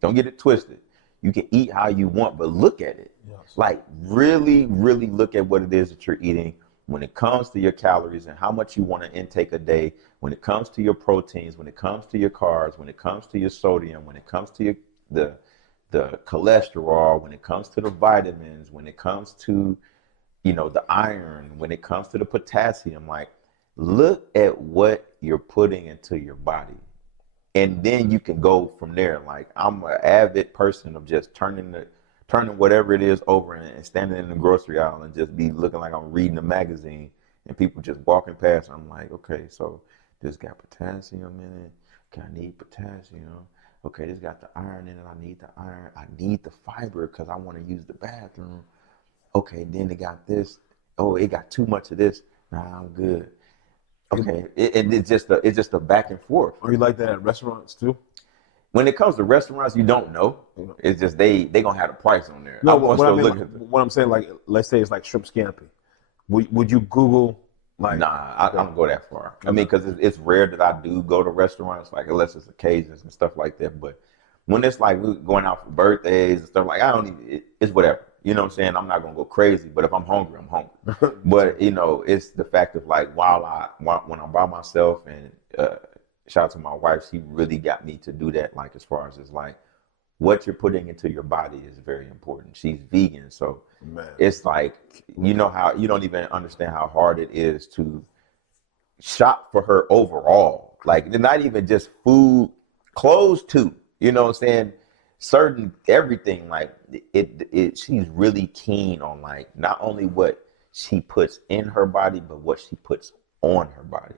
Don't get it twisted. You can eat how you want, but look at it. Yes. Like, really, really look at what it is that you're eating when it comes to your calories and how much you want to intake a day, when it comes to your proteins, when it comes to your carbs, when it comes to your sodium, when it comes to your the cholesterol, when it comes to the vitamins, when it comes to, the iron, when it comes to the potassium. Like, look at what you're putting into your body. And then you can go from there. Like, I'm an avid person of just turning whatever it is over and standing in the grocery aisle and just be looking like I'm reading a magazine and people just walking past. I'm like, okay, so this got potassium in it. Okay, I need potassium. Okay, this got the iron in it. I need the iron. I need the fiber because I want to use the bathroom. Okay, then it got this. Oh, it got too much of this. Nah, I'm good. Okay, it's just a back and forth. Are you like that at restaurants too? When it comes to restaurants, you don't know. It's just they gonna have the price on there. No, what I'm saying, like, let's say it's like shrimp scampi. Would you Google like? Nah, I don't go that far. I mean, because it's rare that I do go to restaurants, like unless it's occasions and stuff like that. But when it's like we going out for birthdays and stuff, like I don't even. It's whatever. You know what I'm saying? I'm not gonna go crazy, but if I'm hungry, I'm hungry. But it's the fact of like when I'm by myself, and shout out to my wife, she really got me to do that. Like, as far as it's like what you're putting into your body is very important. She's vegan, so it's like how you don't even understand how hard it is to shop for her overall. Like, not even just food, clothes too. You know what I'm saying? Certain everything, like she's really keen on like not only what she puts in her body, but what she puts on her body.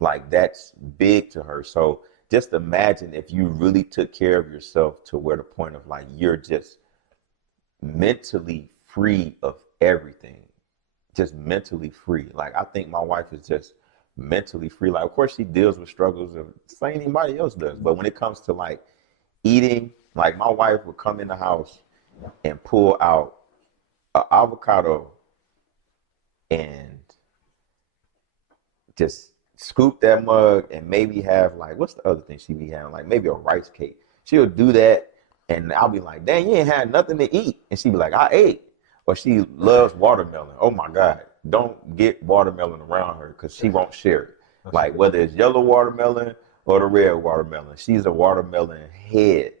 Like, that's big to her. So just imagine if you really took care of yourself to where the point of like you're just mentally free of everything, just mentally free. Like, I think my wife is just mentally free. Like, of course she deals with struggles of the same anybody else does, but when it comes to like eating, like, my wife would come in the house and pull out an avocado and just scoop that mug and maybe have like, what's the other thing she be having? Like maybe a rice cake. She'll do that and I'll be like, dang, you ain't had nothing to eat. And she be like, I ate. Or she loves watermelon. Oh my God. Don't get watermelon around her because she won't share it. Like, whether it's yellow watermelon or the red watermelon, she's a watermelon head.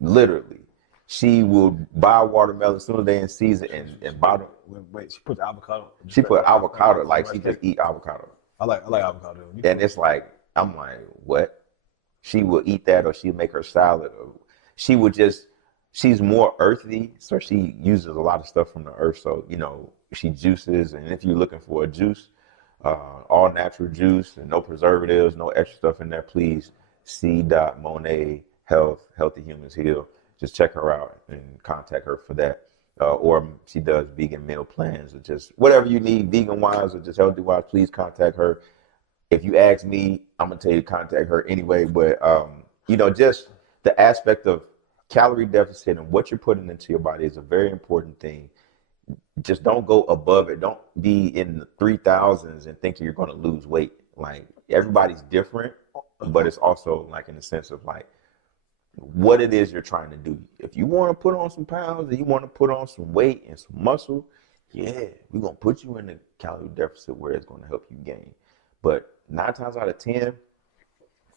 Literally, she will buy watermelon as soon as they in season and buy them. Wait, she put the avocado. She put avocado, like she just eat avocado. I like avocado. And it's like, I'm like, what? She will eat that, or she'll make her salad, or she would just. She's more earthy, so she uses a lot of stuff from the earth. So she juices, and if you're looking for a juice, all natural juice and no preservatives, no extra stuff in there, please see Monet Health, Healthy Humans Heal. Just check her out and contact her for that. Or she does vegan meal plans, or just whatever you need, vegan wise or just healthy wise, please contact her. If you ask me, I'm gonna tell you to contact her anyway. But just the aspect of calorie deficit and what you're putting into your body is a very important thing. Just don't go above it. Don't be in the 3,000s and thinking you're going to lose weight. Like, everybody's different, but it's also like in the sense of like what it is you're trying to do. If you want to put on some pounds and you want to put on some weight and some muscle, yeah, we're going to put you in a calorie deficit where it's going to help you gain. But 9 times out of 10,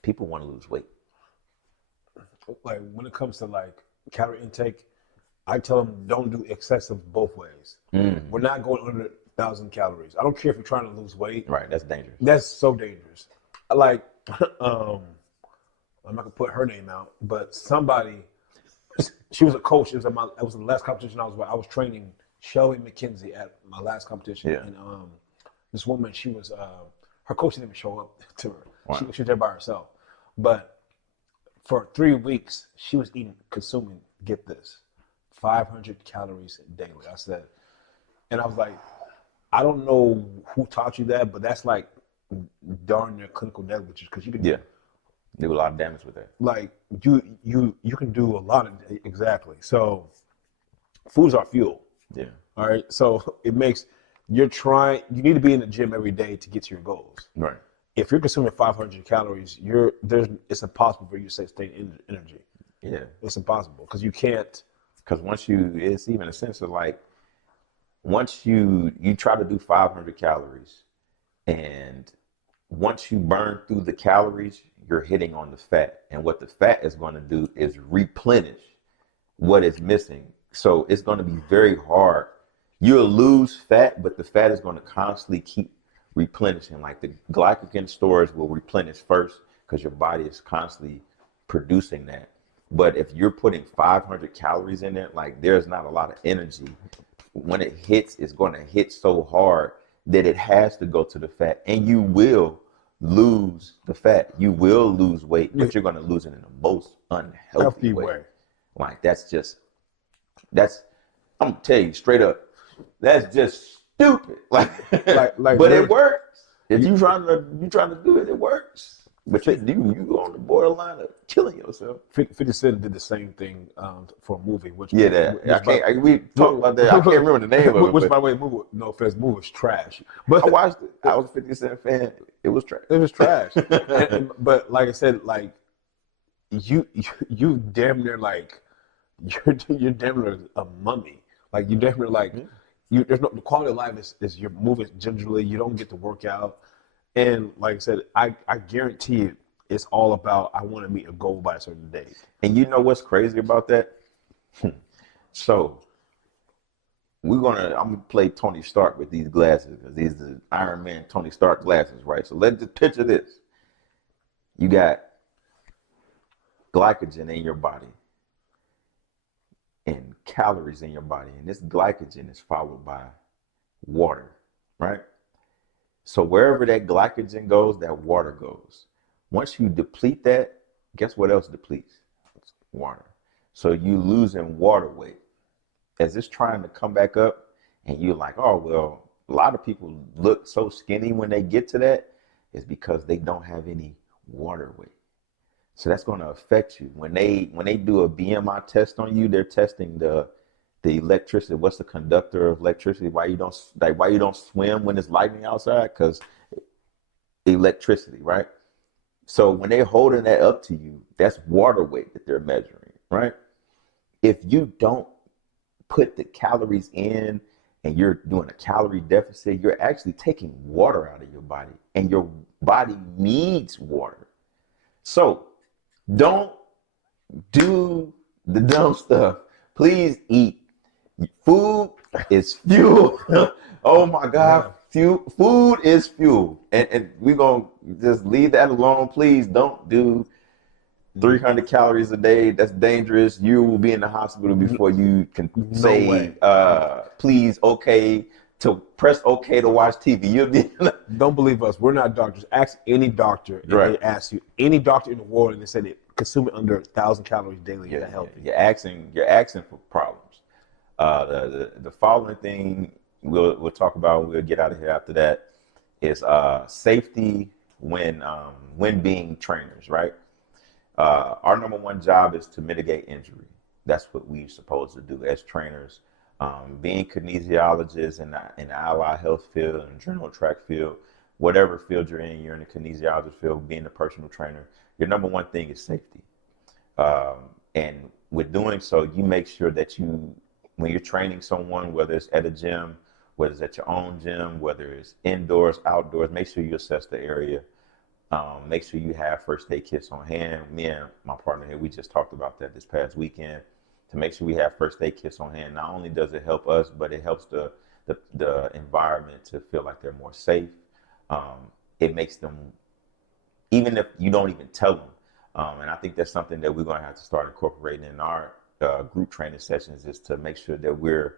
people want to lose weight. Like, when it comes to like calorie intake, I tell them don't do excessive both ways. We're not going under 1,000 calories. I don't care if you're trying to lose weight. Right, that's dangerous. That's so dangerous. Like, I'm not gonna put her name out, but somebody, she was a coach. It was the last competition I was training Shelby McKenzie at my last competition, and this woman, she was her coach didn't even show up to her. Wow. She was there by herself, but for 3 weeks she was consuming, get this, 500 calories daily. I said, and I was like, I don't know who taught you that, but that's like darn near clinical negligence, because you can do a lot of damage with that. Like, you can do a lot of, exactly. So food's our fuel. Yeah. All right. So it makes you need to be in the gym every day to get to your goals. Right. if you're consuming 500 calories, it's impossible for you to stay in energy. Yeah. It's impossible because you can't. Because it's even a sense of like, once you try to do 500 calories, and once you burn through the calories, you're hitting on the fat. And what the fat is going to do is replenish what is missing. So it's going to be very hard. You'll lose fat, but the fat is going to constantly keep replenishing. Like the glycogen stores will replenish first because your body is constantly producing that. But if you're putting 500 calories in it, like there's not a lot of energy. When it hits, it's going to hit so hard that it has to go to the fat. And you will lose the fat. You will lose weight, but you're going to lose it in the most unhealthy way. Like that's I'm gonna tell you straight up, that's just stupid. Like but it works. If you trying to do it, it works. But you go on the borderline of killing yourself. 50 Cent did the same thing for a movie. We talked about that. I can't remember the name of it. Which, by the way, movie was trash. But I watched it. I was a 50 Cent fan. It was trash. It was trash. But like I said, like you damn near like you're damn near a mummy. Like you damn near like there's no the quality of life is you're moving gingerly. You don't get to work out. And like I said, I guarantee you, it's all about I want to meet a goal by a certain date. And you know what's crazy about that? So I'm gonna play Tony Stark with these glasses because these are Iron Man Tony Stark glasses, right? So let's just picture this: you got glycogen in your body and calories in your body, and this glycogen is followed by water, right? So wherever that glycogen goes, that water goes. Once you deplete that, guess what else depletes? It's water. So you losing water weight. As it's trying to come back up, and you're like, oh, well, a lot of people look so skinny when they get to that, is because they don't have any water weight. So that's going to affect you. When they do a BMI test on you, they're testing the electricity. What's the conductor of electricity? Why you don't swim when it's lightning outside? Because electricity, right? So when they're holding that up to you, that's water weight that they're measuring, right? If you don't put the calories in and you're doing a calorie deficit, you're actually taking water out of your body, and your body needs water. So don't do the dumb stuff. Please eat. Food is fuel. Oh my God. Food is fuel. And we're going to just leave that alone. Please don't do 300 calories a day. That's dangerous. You will be in the hospital before you can say, please, okay, to press okay to watch TV. You'll be Don't believe us. We're not doctors. Ask any doctor. And they ask you, any doctor in the world, and they said consuming under 1,000 calories daily is healthy. You're asking for problems. The following thing we'll talk about, we'll get out of here after that, is safety when being trainers, right? Our number one job is to mitigate injury. That's what we're supposed to do as trainers. Being kinesiologists in the allied health field and general track field, whatever field you're in the kinesiologist field, being a personal trainer, your number one thing is safety. And with doing so, you make sure that when you're training someone, whether it's at a gym, whether it's at your own gym, whether it's indoors, outdoors, make sure you assess the area. Make sure you have first aid kits on hand. Me and my partner here, we just talked about that this past weekend, to make sure we have first aid kits on hand. Not only does it help us, but it helps the environment to feel like they're more safe. It makes them, even if you don't even tell them, and I think that's something that we're going to have to start incorporating in our group training sessions, is to make sure that we're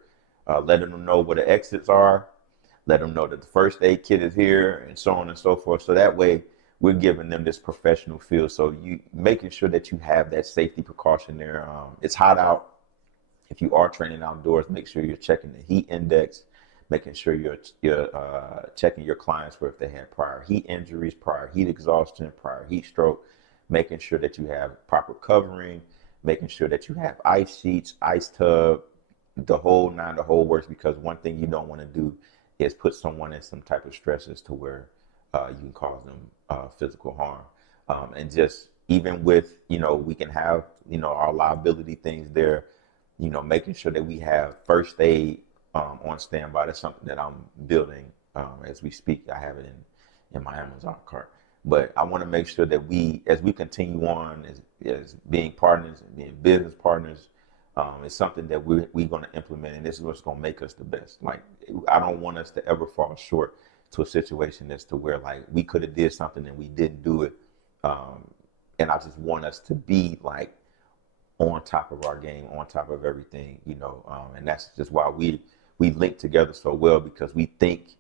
letting them know where the exits are, let them know that the first aid kit is here, and so on and so forth. So that way we're giving them this professional feel. So you making sure that you have that safety precaution there. It's hot out. If you are training outdoors, make sure you're checking the heat index, making sure you're checking your clients for if they had prior heat injuries, prior heat exhaustion, prior heat stroke, making sure that you have proper covering, making sure that you have ice sheets, ice tub, the whole works, because one thing you don't want to do is put someone in some type of stress as to where you can cause them physical harm. And just even with, we can have, our liability things there, making sure that we have first aid on standby. That's something that I'm building as we speak. I have it in my Amazon cart. But I want to make sure that as we continue on as being partners and being business partners, it's something that we're going to implement, and this is what's going to make us the best. Like, I don't want us to ever fall short to a situation as to where, like, we could have did something and we didn't do it. And I just want us to be like on top of our game, on top of everything, and that's just why we link together so well, because we think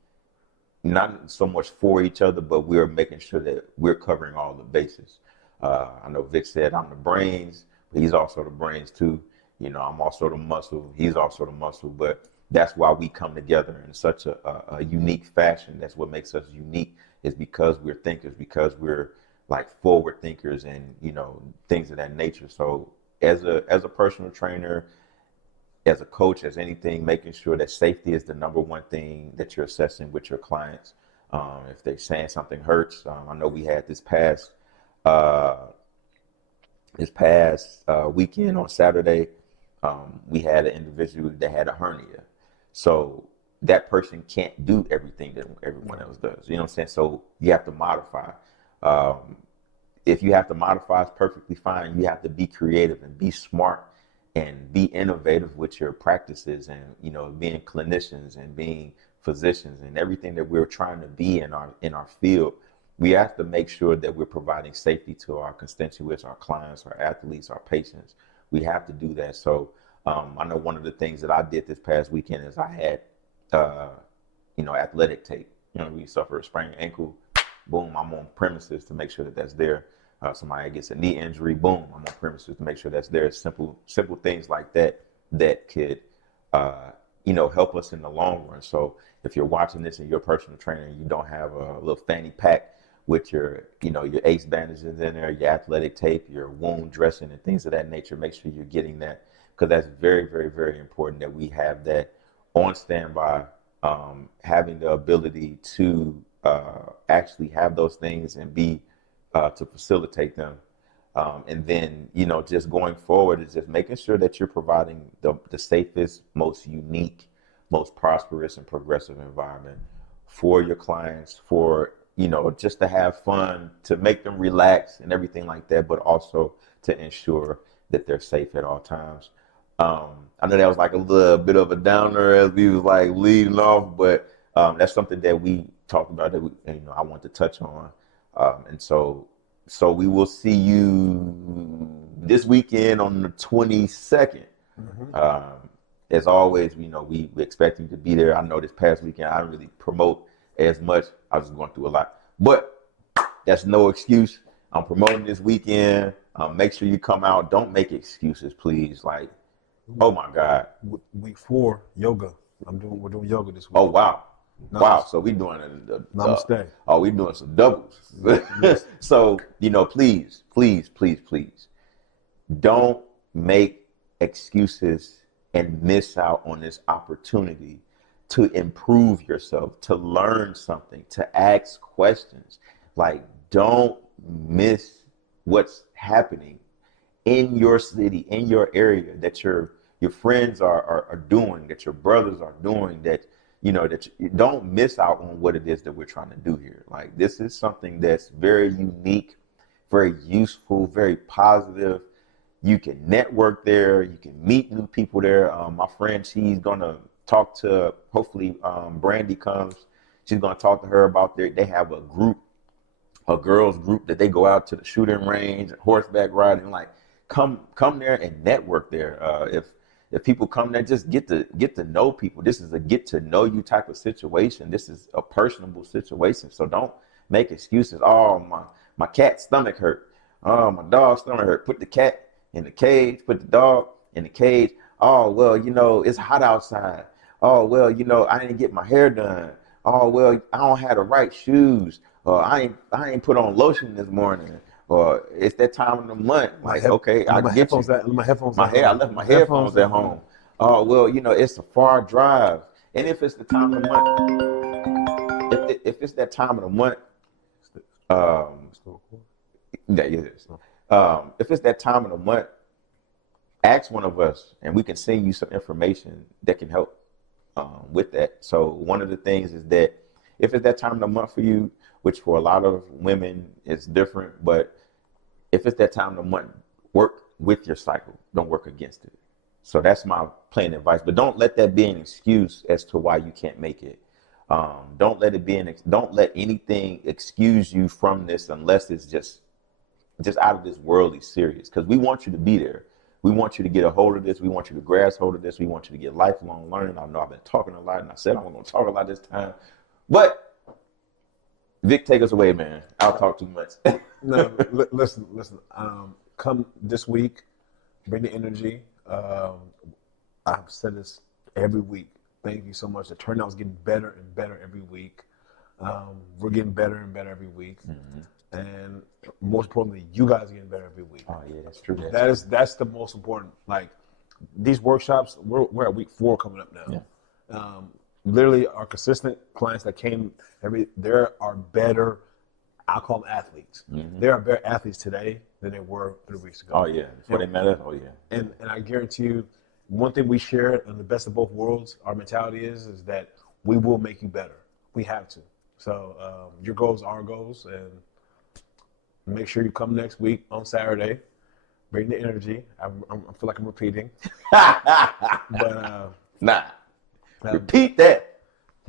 not so much for each other, but we're making sure that we're covering all the bases. I know Vic said I'm the brains, but he's also the brains too. I'm also the muscle. He's also the muscle, but that's why we come together in such a unique fashion. That's what makes us unique, is because we're thinkers, because we're like forward thinkers and, things of that nature. So as a personal trainer, as a coach, as anything, making sure that safety is the number one thing that you're assessing with your clients. If they're saying something hurts, I know we had this past weekend on Saturday, we had an individual that had a hernia. So that person can't do everything that everyone else does. You know what I'm saying? So you have to modify. If you have to modify, it's perfectly fine. You have to be creative and be smart and be innovative with your practices, and being clinicians and being physicians and everything that we're trying to be in our field. We have to make sure that we're providing safety to our constituents, our clients, our athletes, our patients. We have to do that. So I know one of the things that I did this past weekend is I had athletic tape. We suffer a sprained ankle, boom, I'm on premises to make sure that that's there. Somebody gets a knee injury, boom, I'm on premises to make sure that's there. Simple things like that could, help us in the long run. So if you're watching this and you're a personal trainer and you don't have a little fanny pack with your ACE bandages in there, your athletic tape, your wound dressing and things of that nature, make sure you're getting that, because that's very, very, very important that we have that on standby, having the ability to actually have those things and be to facilitate them. And then, just going forward is just making sure that you're providing the safest, most unique, most prosperous and progressive environment for your clients, for, just to have fun, to make them relax and everything like that, but also to ensure that they're safe at all times. I know that was like a little bit of a downer as we was like leading off, but that's something that we talked about that I want to touch on. And so we will see you this weekend on the 22nd. Mm-hmm. As always, we expect you to be there. I know this past weekend I didn't really promote as much. I was going through a lot, but that's no excuse. I'm promoting this weekend. Make sure you come out. Don't make excuses, please. Like, oh my God. Week 4, yoga. We're doing yoga this week. Oh wow. Namaste. Wow. So we doing Namaste. We doing some doubles. Yes. So, please, please, please, please don't make excuses and miss out on this opportunity to improve yourself, to learn something, to ask questions. Like, don't miss what's happening in your city, in your area, that your friends are doing, that your brothers are doing, that that you don't miss out on what it is that we're trying to do here. Like, this is something that's very unique, very useful, very positive. You can network there. You can meet new people there. My friend, she's going to talk to, hopefully Brandy comes. She's going to talk to her about they have a group, a girls group that they go out to the shooting range and horseback riding. Like, come there and network there. If people come there, just get to know people. This is a get to know you type of situation. This is a personable situation. So don't make excuses. Oh, my cat's stomach hurt. Oh, my dog's stomach hurt. Put the cat in the cage. Put the dog in the cage. Oh, well, it's hot outside. Oh, well, I didn't get my hair done. Oh, well, I don't have the right shoes. I ain't put on lotion this morning. Or it's that time of the month. Like, okay, I get you. I left my headphones at home. Oh, well, it's a far drive. And if it's the time of the month, if it's that time of the month Yeah, it is. If it's that time of the month, ask one of us, and we can send you some information that can help with that. So one of the things is that if it's that time of the month for you, which for a lot of women is different, but if it's that time of the month, work with your cycle. Don't work against it. So that's my plain advice. But don't let that be an excuse as to why you can't make it. Don't let anything excuse you from this unless it's just out of this worldly serious. Because we want you to be there. We want you to get a hold of this. We want you to grasp hold of this. We want you to get lifelong learning. I know I've been talking a lot, and I said I'm going to talk a lot this time. But Vic, take us away, man. I'll talk too much. No, listen. Come this week, bring the energy. I've said this every week. Thank you so much. The turnout is getting better and better every week. We're getting better and better every week. Mm-hmm. And most importantly, you guys are getting better every week. Oh yeah, that's true. That's the most important. Like these workshops, we're at week 4 coming up now. Yeah. Literally, our consistent clients that came there are better. I'll call them athletes. Mm-hmm. They are better athletes today than they were 3 weeks ago. Oh yeah, before they met us. Oh yeah. And I guarantee you, one thing we shared on the best of both worlds, our mentality is that we will make you better. We have to. So your goals are our goals, and make sure you come next week on Saturday. Bring the energy. I feel like I'm repeating. But repeat that.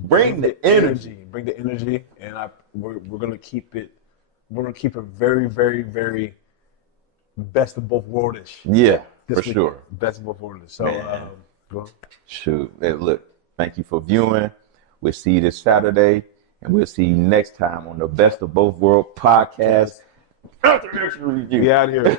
Bring the energy. Bring the energy, and we're gonna keep it. We're gonna keep it very, very, very best of both worldish. Yeah, for sure. Best of both worldish. So, go on. Shoot. Hey, look, thank you for viewing. We'll see you this Saturday, and we'll see you next time on the Best of Both Worlds podcast. We out here.